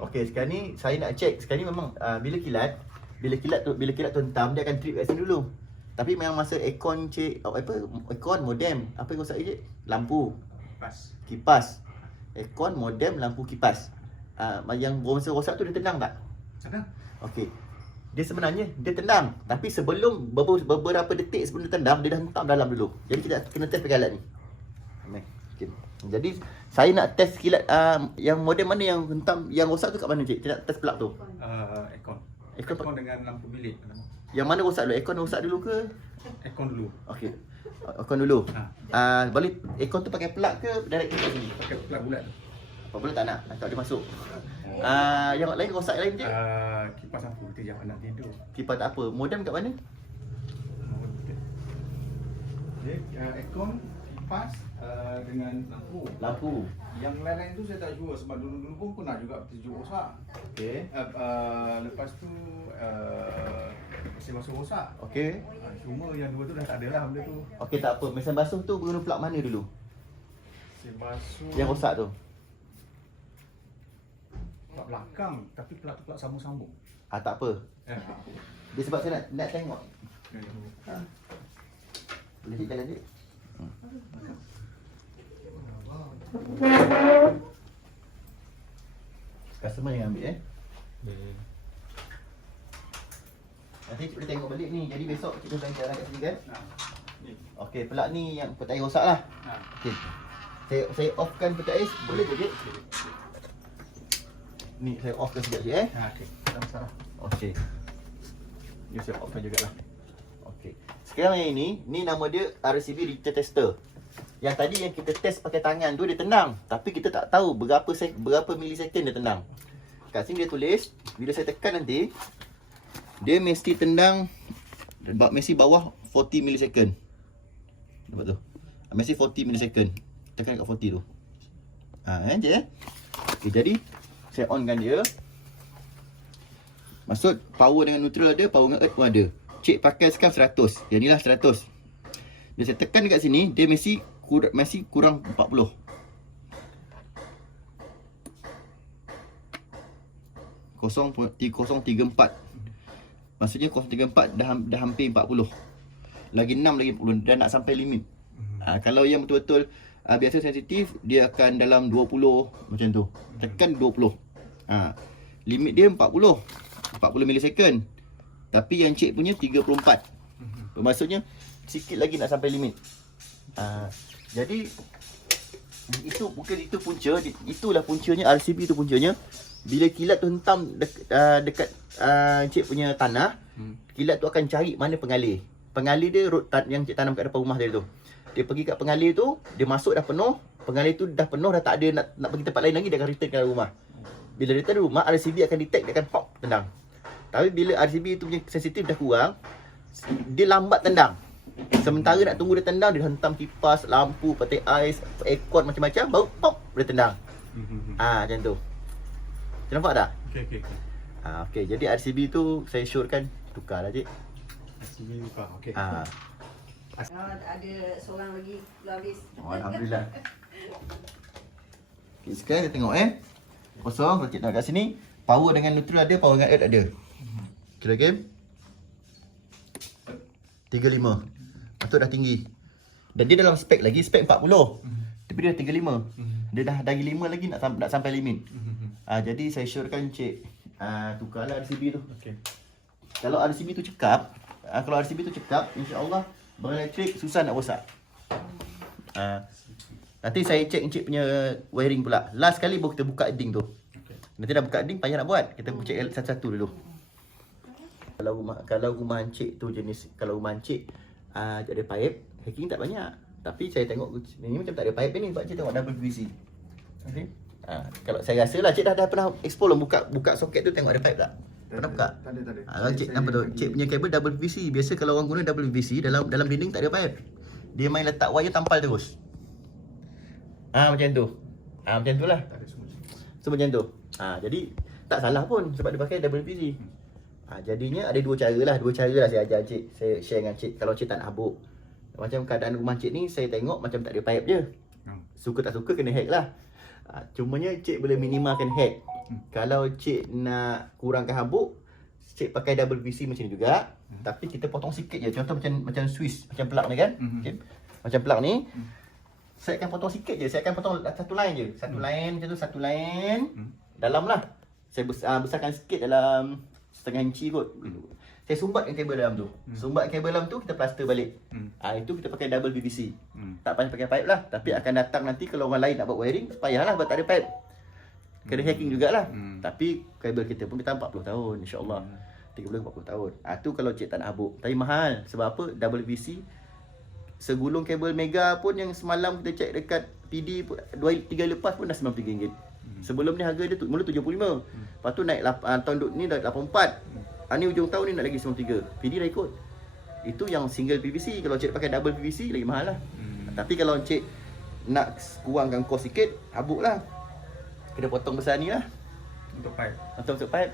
Okey, sekarang ni saya nak check. Sekarang ni memang bila kilat tu hentam, dia akan trip kat sini dulu. Tapi memang masa aircon cik, aircon modem, apa yang rosak cik? Lampu, kipas. Aircon, modem, lampu, kipas. Yang masa rosak tu dia tendang tak? Ada. Okey. Dia sebenarnya dia tendang, tapi sebelum beberapa detik sebelum dia tendang, dia dah hentam dalam dulu. Jadi kita kena test pakai alat ni. Okay. Jadi saya nak test kilat yang modem mana yang hentam, yang rosak tu kat mana cik? Kita nak test plug tu. Aircon dengan lampu bilik. Yang mana rosak dulu? Aircon rosak dulu ke? Aircon dulu. Okey. Aircon dulu. Boleh aircon tu pakai plug ke direct kat sini? Pakai plug bulat tu. Apa boleh tak nak? Tak ada masuk. Yang lain rosak lain je? Kipas lampu kita jangan nak tidur. Kipas tak apa. Modem kat mana? Aircon, kipas dengan lampu. Yang lain-lain tu saya tak jua sebab dulu-dulu pun pernah juga terjuk rosak. Okey. Lepas tu mesin basuh rosak. Okey. Cuma yang dua tu dah tak ada lah benda tu. Okey, tak apa. Mesin basuh tu guna plug mana dulu? Mesin basuh Yang rosak tu. plug belakang tapi plug sambung-sambung. Tak apa. Dia sebab saya nak tengok. Boleh cik jalan cik? Customer yang ambil Nanti cik boleh tengok balik ni. Jadi besok cik boleh jalan kat sini kan? Okey, pelak ni yang peti air rosak lah. Okey. Saya offkan peti air. Boleh ke cik? Ni saya offkan sekejap cik Okey. Tak masalah. Okey. Ni saya offkan jugalah. Okey. Sekarang yang ni nama dia RCB Return Tester. Yang tadi yang kita test pakai tangan tu dia tendang, tapi kita tak tahu berapa milisecond dia tendang. Kat sini dia tulis, bila saya tekan nanti dia mesti tendang mesti bawah 40 milisecond. Nampak tu? Mesti 40 milisecond. Tekan kat 40 tu. Okey, jadi saya onkan dia. Maksud power dengan neutral ada, power dengan earth pun ada. Cik pakai sekarang 100. Yang ni lah 100. Bila saya tekan dekat sini, dia mesti kurang 40. Kosong 0.34. Maksudnya 0.34 dah hampir 40. Lagi 6 lagi 40 dah nak sampai limit. Kalau yang betul-betul biasa sensitif, dia akan dalam 20 macam tu. Tekan 20. Limit dia 40 milisecond. Tapi yang cik punya 34. Maksudnya sikit lagi nak sampai limit. Jadi itulah puncanya RCB tu puncanya. Bila kilat tu hentam dekat cik punya tanah, kilat tu akan cari mana pengalir. Pengalir dia yang cik tanam kat depan rumah dia tu. Dia pergi kat pengalir tu, dia masuk dah penuh, pengalir tu dah penuh, dah tak ada nak pergi tempat lain lagi, dia akan return ke rumah. Bila return rumah, RCB akan detect, dia akan pop tendang. Tapi bila RCB tu punya sensitif dah kurang, dia lambat tendang. Sementara nak tunggu dia tendang, dia hentam kipas, lampu, peti ais, aircon macam-macam, baru pop dia tendang. Macam tu. Nampak tak? Okey, jadi RCB tu saya syorkan tukarlah cik. RCB tukar. Okey. Ada seorang lagi habis. Alhamdulillah. Okay, sekarang kita tengok kosong. Kalau cik tengok kat sini, power dengan neutral ada, power dengan earth ada. Kira game 35. Betul dah tinggi. Dan dia dalam spek lagi, spek 40. Tapi dia dah 35. Dia dah lagi 5 lagi nak sampai limit. Jadi saya syorkan cik tukarlah RCB tu. Okey. Kalau RCB tu cekap, insya-Allah barang elektrik susah nak rosak. Nanti saya check encik punya wiring pula. Last kali baru kita buka ding tu. Nanti dah buka ding payah nak buat. Kita check satu-satu dulu. Kalau rumah encik tu jenis, kalau rumah encik ada pipe, hacking tak banyak. Tapi saya tengok ni macam tak ada pipe ni sebab cik tengok double PVC. Okey. Kalau saya rasa lah cik dah pernah explore buka soket tu tengok ada pipe tak? Pernah buka? Tak ada. Kalau cik nampak tu, cik punya kabel double PVC. Biasa kalau orang guna double PVC dalam dinding tak ada pipe. Dia main letak wire tampal terus. Macam tu. Macam tu lah. Tak ada semua. So macam tu. Jadi tak salah pun sebab dia pakai double PVC. Jadinya ada dua cara lah saya ajar cik. Saya share dengan cik kalau cik tak nak habuk. Macam keadaan rumah cik ni saya tengok macam tak ada pipe je. Suka tak suka kena hack lah. Cumanya cik boleh minimalkan hack. Kalau cik nak kurangkan habuk, cik pakai double PVC macam ni juga. Tapi kita potong sikit je. Contoh macam Swiss, macam plug ni kan. Okay. Macam plug ni. Saya akan potong sikit je. Saya akan potong satu line je. Satu line macam tu, satu line. Dalam lah. Saya besarkan sikit dalam setengah inci kot. Saya sumbatkan kabel dalam tu. Sumbat kabel dalam tu, kita plaster balik. Itu kita pakai double PVC. Tak payah pakai pipe lah. Tapi akan datang nanti kalau orang lain nak buat wiring, payahlah sebab tak ada pipe. Kena hacking jugalah. Tapi kabel kita pun kita 40 tahun insya-Allah. 30-40 tahun. Tu kalau cik tak nak habuk. Tapi mahal. Sebab apa? Double PVC segulung kabel mega pun yang semalam kita cek dekat PD 2-3 lepas pun dah RM93. Sebelum ni harga dia mula 75. Lepas tu naik tahun ni dah 84. Ni hujung tahun ni nak lagi 93. PD dah ikut. Itu yang single PVC. Kalau cik pakai double PVC lagi mahal lah. Tapi kalau cik nak kurangkan kos sikit, habuk lah. Kita potong besar ni lah. Untuk pipe. Untuk pipe.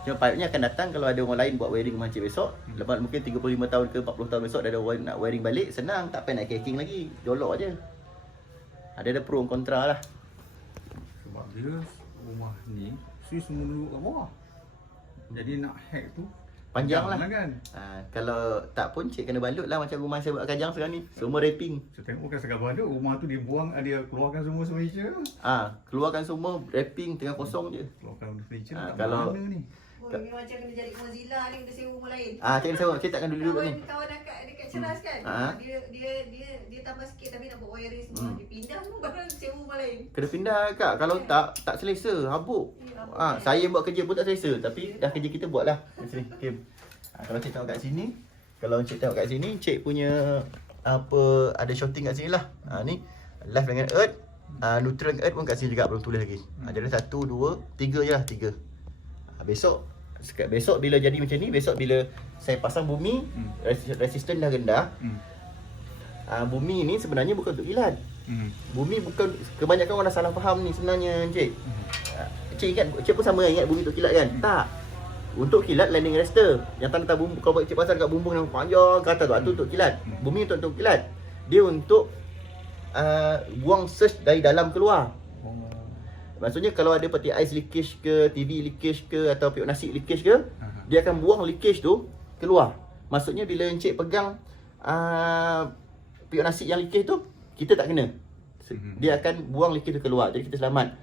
Cuma pipe ni akan datang kalau ada orang lain buat wiring rumah cik besok. Lepas mungkin 35 tahun ke 40 tahun besok dah ada orang nak wiring balik, senang. Tak payah nak hacking lagi. Jolok je. Ada pro dan kontra lah. Sebab dia rumah ni Swiss semua duduk kat bawah. Jadi nak hack tu Panjang lah kan. Kalau tak pun cik kena balut lah macam rumah saya buat Kajang sekarang ni. Semua wrapping. Saya tengok kan sekarang ada rumah tu dia buang, dia keluarkan semua furniture. Keluarkan semua wrapping tengah kosong je. Keluarkan furniture kalau mana ni? Ini macam kena jadi Mozilla ni, kita sewa rumah lain. Cik sewa, cik takkan duduk ni. Kawan dekat Ceras kan. Dia tambah sikit tapi nak buat wiring semua. Dia pindah semua barang sewa rumah lain. Kena pindah kak, kalau tak selesa, habuk. Saya buat kerja pun tak selesa, tapi dah kerja kita buat lah. Macam ni, okay. Kalau cik tengok kat sini, cik punya apa ada shorting kat sini lah. Ni live dengan earth, neutral dengan earth pun kat sini juga belum tulis lagi. Jadi 1, 2, 3 je lah, 3. Besok bila jadi macam ni, besok bila saya pasang bumi, resisten dah rendah. Bumi ni sebenarnya bukan untuk kilat. Bumi bukan, kebanyakan orang dah salah faham ni sebenarnya cik. Cik ingat, cik pun sama ingat bumi untuk kilat kan? Tak. Untuk kilat landing arrestor. Yang tanda bumbung, kalau cik pasang dekat bumbung yang panjang ke atas tu untuk kilat. Bumi untuk kilat. Dia untuk buang surge dari dalam keluar. Maksudnya kalau ada peti ais leakage ke, TV leakage ke, atau periuk nasi leakage ke, dia akan buang leakage tu keluar. Maksudnya bila encik pegang periuk nasi yang leakage tu, kita tak kena. Dia akan buang leakage tu keluar. Jadi kita selamat.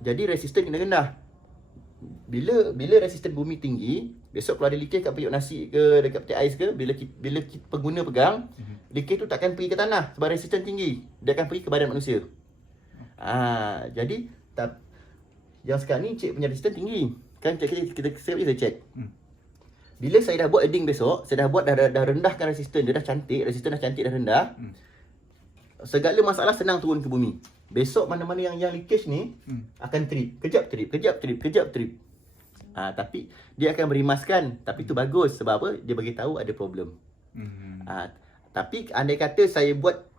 Jadi resisten kena rendah. Bila resisten bumi tinggi, besok kalau ada leakage kat periuk nasi ke, dekat peti ais ke, bila pengguna pegang, leakage tu takkan pergi ke tanah sebab resisten tinggi. Dia akan pergi ke badan manusia. Jadi yang sekarang ni cik punya resisten tinggi. Kan kita cek. Bila saya dah buat edding besok, saya dah buat dah rendahkan resisten, dia dah cantik, resisten dah cantik, dah rendah. Segala masalah senang turun ke bumi. Besok mana-mana yang leakage ni akan trip. Kejap trip. Tapi dia akan berimaskan. Tapi tu bagus sebab apa? Dia bagi tahu ada problem. Tapi andai kata saya buat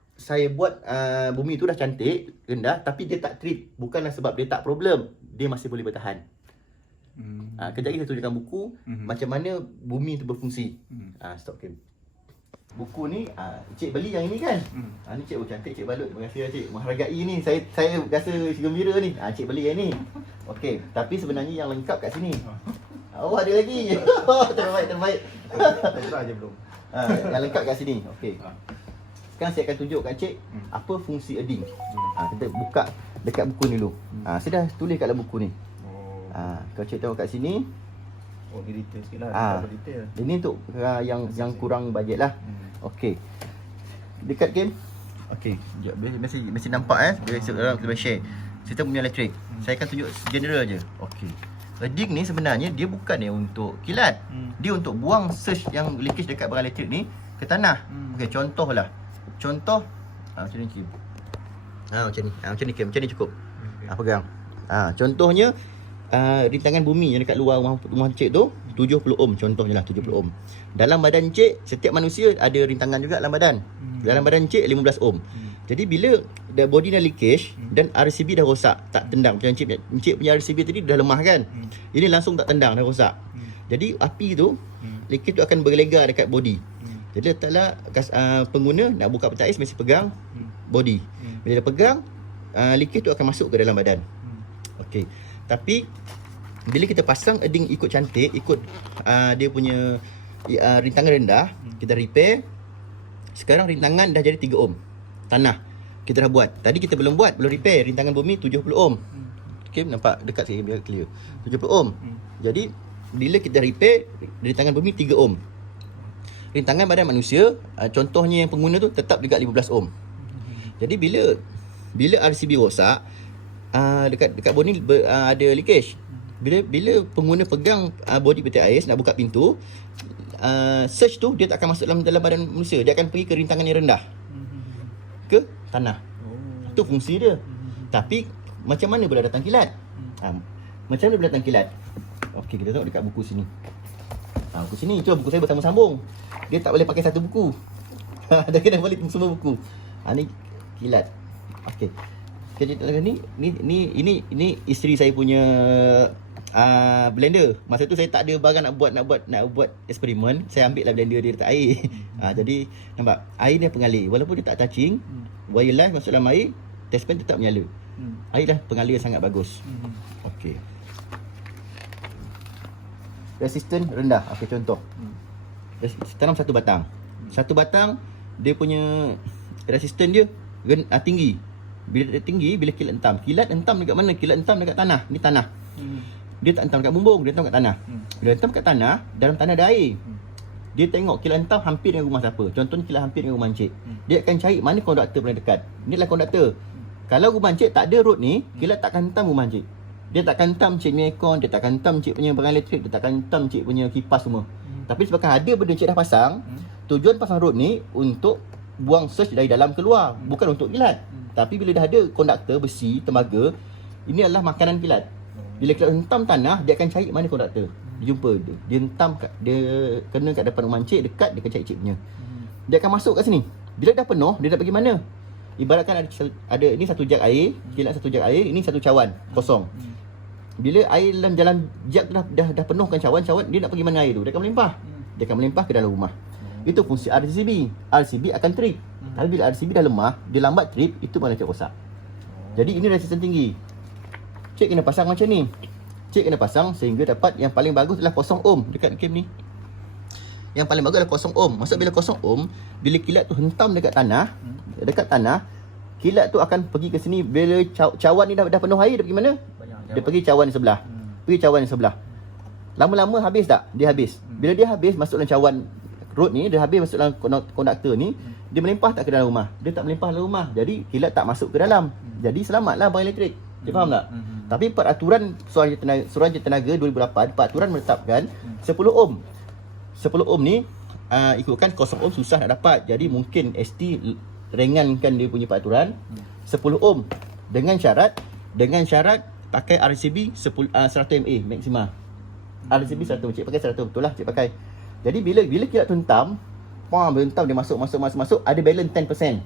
bumi tu dah cantik, rendah, tapi dia tak trip. Bukanlah sebab dia tak problem, dia masih boleh bertahan. Kejap lagi saya tunjukkan buku macam mana bumi tu berfungsi. Stop game. Buku ni cik beli yang ini kan. Ni cik cantik, cik balut. Terima kasih lah cik, menghargai ni. Saya rasa gembira ni. Cik beli yang ni. Okey, tapi sebenarnya yang lengkap kat sini. Ada lagi. Terbaik. Tak je belum. Yang lengkap kat sini. Okey. Sekarang saya akan tunjukkan cik apa fungsi edding. Kita buka dekat buku ni dulu. Saya dah tulis kat dalam buku ni. Kalau cik tengok kat sini, dia detail sikit lah. Detail. Ini untuk yang kurang bajet lah. Okey. Dekat game. Okey. Mesti nampak bila kita share sistem punya elektrik. Saya akan tunjuk general je. Okey. Edding ni sebenarnya dia bukan untuk kilat. Dia untuk buang surge yang leakage dekat barang elektrik ni ke tanah. Okey, contohlah. Macam ni Kim. Macam ni. Macam ni cukup. Pegang. Contohnya rintangan bumi yang dekat luar rumah cik tu 70 ohm contohnya lah, 70 ohm. Dalam badan cik, setiap manusia ada rintangan juga dalam badan. Dalam badan cik 15 ohm. Jadi bila body dah leakage dan RCB dah rosak, tak tendang. Macam cik punya RCB tadi dah lemah kan. Ini langsung tak tendang, dah rosak. Jadi api tu, leakage tu akan berlegar dekat body. Jadi letaklah pengguna nak buka peti ais mesti pegang body. Bila dia pegang, leakage tu akan masuk ke dalam badan. Okey. Tapi bila kita pasang earding ikut cantik, ikut dia punya rintangan rendah, kita repair. Sekarang rintangan dah jadi 3 ohm. Tanah kita dah buat. Tadi kita belum buat, belum repair. Rintangan bumi 70 ohm. Okey, nampak dekat sikit biar clear. 70 ohm. Jadi bila kita repair rintangan bumi 3 ohm. Rintangan badan manusia, contohnya yang pengguna tu tetap dekat 15 ohm. Jadi bila RCB rosak, dekat bodi ni ada leakage. Bila pengguna pegang bodi peti ais nak buka pintu, surge tu dia tak akan masuk dalam badan manusia. Dia akan pergi ke rintangan yang rendah, ke tanah. Itu fungsi dia. Tapi macam mana boleh datang kilat? Macam mana boleh datang kilat? Okey, kita tengok dekat buku sini. Buku sini, cuba buku saya bersambung-sambung. Dia tak boleh pakai satu buku. Dia kena balik semua buku. Ni kilat. Okey. Cerita lagi ini isteri saya punya blender. Masa tu saya tak ada barang nak buat eksperimen. Saya ambil lah blender dia letak air. Jadi nampak air ni pengalir. Walaupun dia tak touching, wire line masuk dalam air, test pen tetap menyala. Air dah pengalir sangat bagus. Okey. Resisten rendah. Okey, contoh. Tanam satu batang. Satu batang dia punya resisten dia tinggi. Bila dia tinggi, bila kilat hentam. Kilat hentam dekat mana? Kilat hentam dekat tanah. Ni tanah. Dia tak hentam dekat bumbung, dia hentam dekat tanah. Bila hentam dekat tanah, dalam tanah ada air. Dia tengok kilat hentam hampir dengan rumah siapa. Contohnya kilat hampir dengan rumah encik. Dia akan cari mana konduktor paling dekat. Ni adalah konduktor. Kalau rumah encik tak ada road ni, kilat takkan hentam rumah encik. Dia takkan hentam encik punya aircon, dia takkan hentam encik punya barang elektrik, dia takkan hentam encik punya kipas semua. Tapi sebabkan ada benda encik dah pasang, tujuan pasang road ni untuk buang surge dari dalam keluar, bukan untuk kilat. Tapi bila dah ada konduktor besi, tembaga, ini adalah makanan kilat. Bila kilat hentam tanah, dia akan cari mana konduktor. Dia jumpa, dia hentam, dia kena kat depan rumah encik, dekat, dia akan cari encik punya. Dia akan masuk kat sini. Bila dah penuh, dia nak pergi mana? Ibaratkan ada ini satu jak air, kilat satu jak air, ini satu cawan kosong. Bila air dalam jalan jak tu dah penuhkan cawan, dia nak pergi mana air tu? Dia akan melimpah. Dia akan melimpah ke dalam rumah. Itu fungsi RCB. RCB akan trip. Tapi bila RCB dah lemah, dia lambat trip, itu malah cik rosak. Jadi ini resisten tinggi. Cik kena pasang macam ni. Cik kena pasang sehingga dapat yang paling bagus adalah 0 ohm dekat kem ni. Yang paling bagus adalah 0 ohm. Maksud bila 0 ohm, bila kilat tu hentam dekat tanah, kilat tu akan pergi ke sini. Bila cawan ni dah penuh air, dia pergi mana? Dia pergi cawan di sebelah. Pergi cawan di sebelah. Lama-lama habis tak? Dia habis. Bila dia habis masuk dalam cawan road ni, dia habis masuk dalam konduktor ni, dia melimpah tak ke dalam rumah? Dia tak melimpah dalam rumah. Jadi kilat tak masuk ke dalam. Jadi selamatlah barang elektrik. Dia faham tak? Tapi peraturan Suruhanjaya Tenaga 2008, peraturan menetapkan 10 ohm. 10 ohm ni ikutkan 0 ohm susah nak dapat. Jadi mungkin ST ringankan dia punya peraturan 10 ohm dengan syarat pakai RCB 100 mA maksima. RCB 100, cik pakai 100, betul lah cik pakai. Jadi bila kilat tu hentam, hentam dia masuk, ada balance 10%.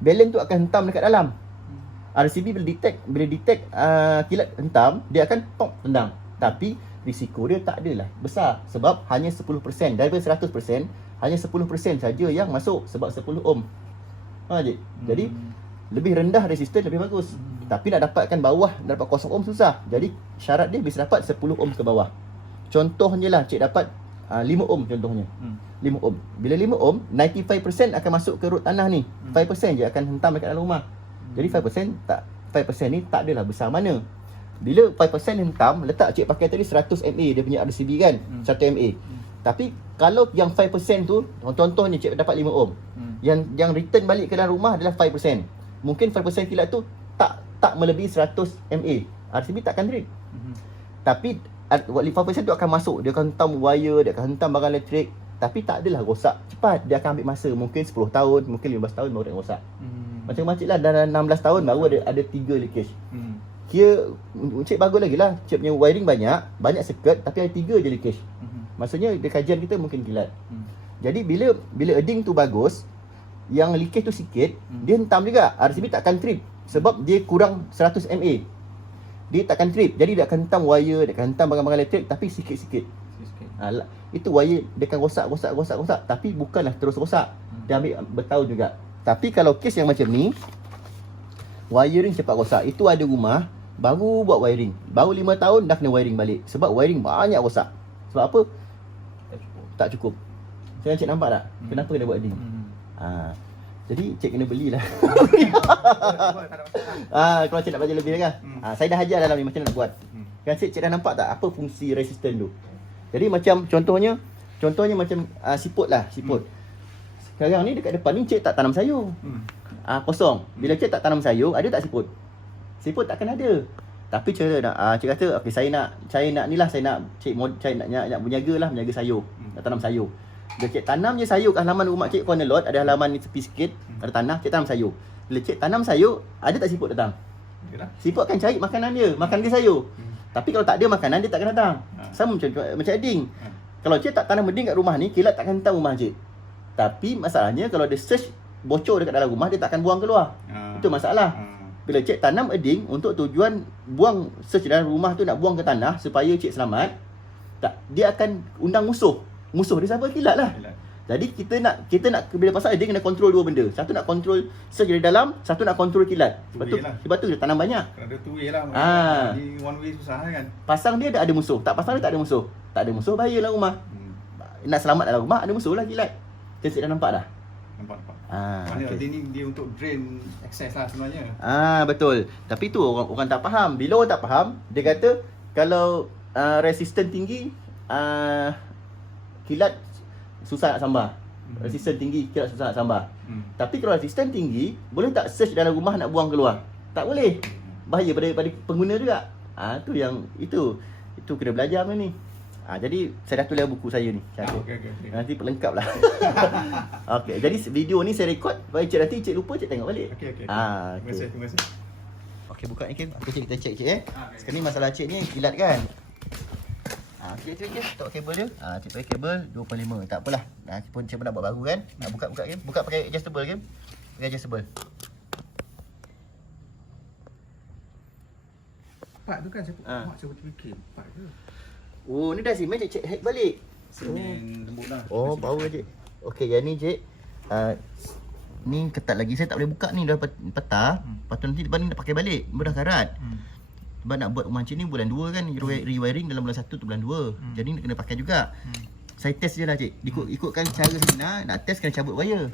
Balance tu akan hentam dekat dalam. RCB bila detect kilat hentam, dia akan tendang. Tapi risiko dia tak adalah besar sebab hanya 10%. Daripada 100%, hanya 10% saja yang masuk sebab 10 ohm. Jadi lebih rendah resisten lebih bagus. Tapi nak dapatkan bawah, nak dapat 0 ohm susah. Jadi syarat dia bisa dapat 10 ohm ke bawah. Contohnya lah cik dapat 5 ohm contohnya. 5 ohm. Bila 5 ohm, 95% akan masuk ke root tanah ni. 5% je akan hentam dekat dalam rumah. Jadi 5% ni tak adalah besar mana. Bila 5% hentam, letak cik pakai tadi 100 mA dia punya RCB kan, 100 mA. Tapi kalau yang 5% tu, contohnya cik dapat 5 ohm. Yang return balik ke dalam rumah adalah 5%. Mungkin 5% kilat tu tak melebihi 100 mA. RCB takkan trip. Tapi 5% tu akan masuk, dia akan hentam wire, dia akan hentam barang elektrik. Tapi tak adalah rosak cepat. Dia akan ambil masa, mungkin 10 tahun, mungkin 15 tahun baru dia rosak. Macam makcik lah, dah 16 tahun baru ada 3 leakage. Kira cik bagus lagi lah, cik punya wiring banyak circuit, tapi ada 3 je leakage. Maksudnya di kajian kita mungkin kilat. Jadi bila earding tu bagus, yang leakage tu sikit, dia hentam juga. RCB takkan trip sebab dia kurang 100 mA. Dia takkan trip. Jadi dia akan hentam wire, dia akan hentam barang-barang elektrik tapi sikit-sikit. Itu wire dia akan rosak tapi bukanlah terus rosak. Dia ambil bertahun juga. Tapi kalau kes yang macam ni, wiring cepat rosak. Itu ada rumah baru buat wiring. Baru 5 tahun dah kena wiring balik. Sebab wiring banyak rosak. Sebab apa? Tak cukup. Sekarang cik nampak tak? Kenapa kena buat ni? Jadi cik kena belilah. Kalau cik nak belajar lebih kan. Saya dah ajar dalam ni macam nak buat. Kan cik dah nampak tak apa fungsi resistor tu? Jadi macam contohnya macam siput lah, siput. Sekarang ni dekat depan ni cik tak tanam sayur. Kosong. Bila cik tak tanam sayur, ada tak siput? Siput takkan ada. Tapi cik kata, okey saya nak ni lah, saya nak berniaga lah, berniaga sayur. Nak tanam sayur. Bila cik tanam je sayur kat halaman rumah cik, corner lot, ada halaman ni tepi sikit, ada tanah, cik tanam sayur. Bila cik tanam sayur, ada tak siput datang? Siput akan cari makanan dia sayur. Tapi kalau tak ada makanan, dia takkan datang. Sama macam eding. Kalau cik tak tanam eding kat rumah ni, kilat takkan tahu rumah cik. Tapi masalahnya kalau ada search bocor dekat dalam rumah, dia takkan buang keluar. Itu masalah. Bila cik tanam eding untuk tujuan buang search dalam rumah tu, nak buang ke tanah supaya cik selamat, dia akan undang musuh. Musuh dia siapa? Kilat lah. Jadi kita nak bila pasal eding kena kontrol dua benda. Satu nak kontrol search dari dalam, satu nak kontrol kilat. Sebab tu dia tanam banyak. Kena ada two way lah. Di one way susah kan. Pasang dia ada musuh. Tak pasang dia tak ada musuh. Tak ada musuh bahayalah rumah. Nak selamat dalam rumah ada musuh lah kilat. Cik dah nampak dah? Nampak. Maknanya okay. Ni dia untuk drain access lah sebenarnya. Betul. Tapi tu orang tak faham. Bila orang tak faham, dia kata kalau resisten tinggi, kilat susah nak sambar. Resisten tinggi, kilat susah nak sambar. Tapi kalau resisten tinggi, boleh tak search dalam rumah nak buang keluar? Tak boleh. Bahaya pada pengguna juga. Itu kena belajar benda ni. Jadi saya dah tulis buku saya ni. Okay. Nanti pelengkap lah. Okay, jadi video ni saya rekod. Bagi cik nanti cik lupa, cik tengok balik. Okay. Terima kasih. Okay, buka ni Kim. Okay, kita cek cik Sekarang ni masalah cik ni kilat kan. Cik tak kabel dia. Cik pakai kabel 2.5. Tak apalah. Cik pun nak buat baru kan. Buka Kim. Buka pakai adjustable Kim. Pakai adjustable. Part tu kan saya fikir. Part tu. Oh, ni dah simen cik hack balik. Simen lembut dah. Oh, bau cik. Okey, yang ni cik. Ni ketat lagi. Saya tak boleh buka ni dah patah. Lepas tu nanti lepas ni nak pakai balik. Dah karat. Sebab nak buat rumah cik ni bulan 2 kan. Rewiring dalam bulan 1 tu bulan 2. Jadi nak kena pakai juga. Saya test je lah cik. Ikutkan cara saya nak test kena cabut wire.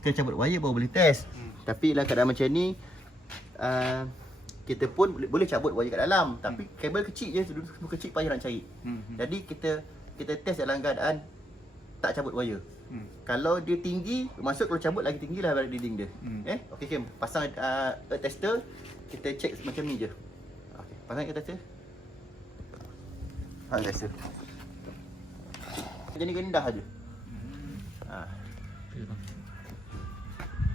Kena cabut wire baru boleh test. Tapi lah keadaan macam ni, kita pun boleh cabut wire kat dalam. Tapi kabel kecil je, semua kecil payah nak cari. Jadi kita test dalam keadaan tak cabut wire. Kalau dia tinggi, maksud kalau cabut lagi tinggi lah reading dia. Okey Kim, pasang tester. Kita check macam ni je. Okey, pasang ke tester. Tester. Jadi rendah aje.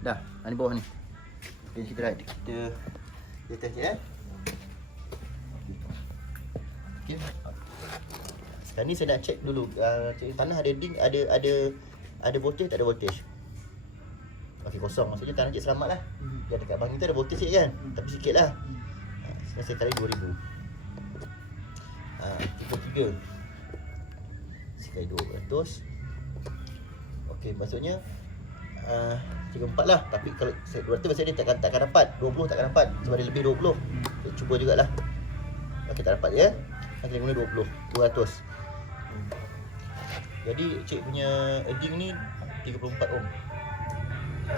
Dah, ni bawah ni. Okay, kita test je Okay. Sekarang ni saya nak check dulu tanah ada ding, ada voltage tak ada voltage. Okey, kosong. Maksudnya tanah cik selamat lah. Dia dekat bang kita ada voltage sikit kan. Tapi sikit lah. Sekarang saya kali 2000. 33. Sekali 200. Okey, maksudnya 34 lah. Tapi kalau 200 maksudnya dia takkan dapat. 20 takkan dapat. Sebab dia lebih 20. Kita cuba jugalah. Okey, tak dapat ya. Kita guna 20. 200. Jadi cik punya eding ni 34 ohm.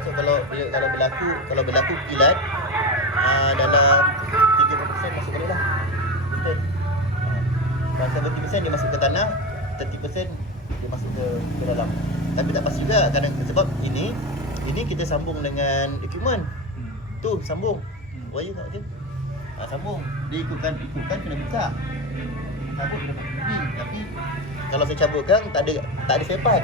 So kalau berlaku kilat dalam 30% masuk boleh lah. Betul. Kalau 70% dia masuk ke tanah, 30% dia masuk ke dalam. Tapi tak pasti juga kadang sebab ini kita sambung dengan equipment. Tu sambung. Wire tak okey. Sambung. Dia ikutkan kena buka. Cabut kena pakai. Tapi kalau saya cabutkan tak ada spare part.